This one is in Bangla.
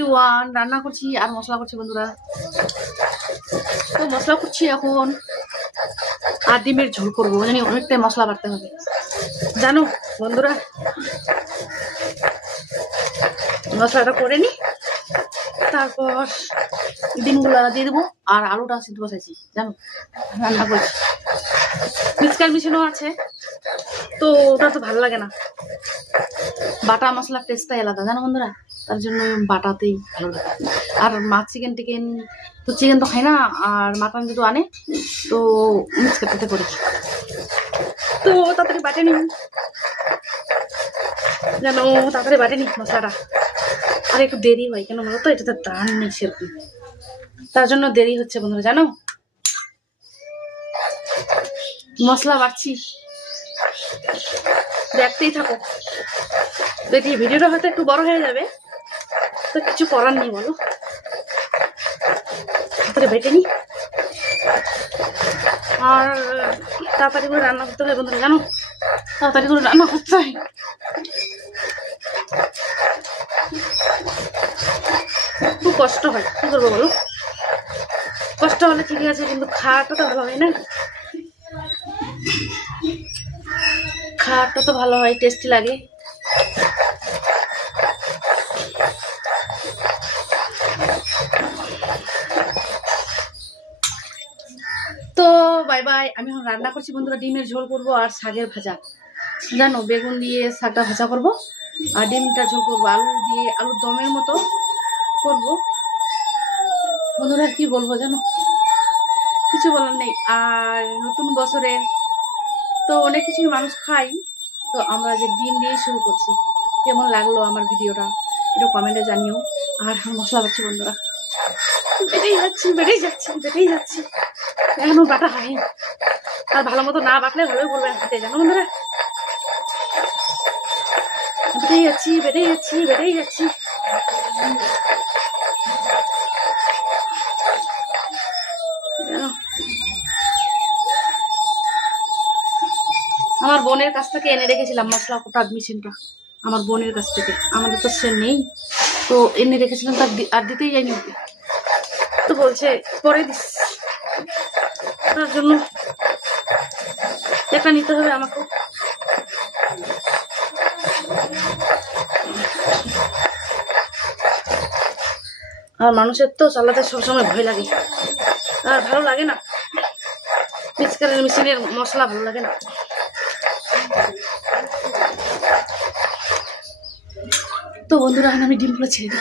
ওয়ান রান্না করছি আর মশলা করছি বন্ধুরা। তো মশলা করছি এখন, আর ডিমের ঝোল করবো, জানি অনেকটাই মশলা বাড়তে হবে জানো বন্ধুরা। মশলাটা করে নি, তারপর ডিমগুলো দিয়ে দেবো আর আলুটা সিদ্ধ বসাইছি জানো, রান্না করছি। মিক্সচার মেশিনও আছে, তো ওটা তো ভালো লাগে না, বাটা মশলার টেস্টটাই আলাদা জানো বন্ধুরা, তার জন্য বাটাতেই ভালো লাগে। আর মাছ চিকেন টিকেন তো চিকেন তো খাই না, আর মাটন যদি আনে তো মিক্স করতে করি, তো তাড়াতাড়ি বাটে নিই জানো, তাড়াতাড়ি বাটে নিই মশলাটা। আর একটু দেরি হয় কেন বলো তো, এটাতে দান নেই সেরকম, তার জন্য দেরি হচ্ছে বন্ধুরা জানো। মশলা বাটছি, দেখতেই থাকো। দেখি ভিডিওটা হয়তো একটু বড় হয়ে যাবে, তো কিছু করার নেই বলো, তাড়াতাড়ি বেটে নি। আর তাড়াতাড়ি করে রান্না করতে হয় বন্ধুরা জানো, তাড়াতাড়ি করে রান্না করতে হয়। খুব কষ্ট হয়, কি করবো বলো, কষ্ট হলে ঠিকই আছে, কিন্তু খাওয়াটা তো ভালো হয় না, খাওয়াটা তো ভালো হয়, টেস্টি লাগে। তো বাই বাই, আমি এখন রান্না করছি বন্ধুরা, ডিমের ঝোল করবো আর শাকের ভাজা জানো, বেগুন দিয়ে শাকটা ভাজা করব আর ডিমটা ঝোল করবো, আলু দিয়ে আলুর দমের মতো করব বন্ধুরা। কি বলবো জানো, কিছু বলার নেই। আর নতুন বছরে তো অনেক কিছুই মানুষ খাই, তো আমরা যে ডিম দিয়ে শুরু করছি, কেমন লাগলো আমার ভিডিওটা একটু কমেন্টে জানিও। আর মশলা বাড়ছি বন্ধুরা, বেড়েই যাচ্ছি বেড়েই যাচ্ছি বেড়েই যাচ্ছি, এখনো বাটা হয়নি। আর ভালো মতো না বাটলে ভালোই বলবে হাতে জানো বন্ধুরা, বেড়েই যাচ্ছি বেড়েই যাচ্ছি বেড়েই যাচ্ছি। আমার বোনের কাছ থেকে এনে রেখেছিলাম মশলা কোটার মেশিনটা, আমার বোনের কাছ থেকে, আমাদের তো সে নেই, তো এনে রেখেছিলাম, তার আর দিতেই যায়নি ওকে, তো বলছে পরে দিস, তার জন্য একটা নিতে হবে আমাকে। আর মানুষের তো চালাতে সবসময় ভয় লাগে, আর ভালো লাগে না, মিক্সচারের মেশিনের মশলা ভালো লাগে না। তো বন্ধুরা, আমি ডিমগুলো ছেড়ে দিই।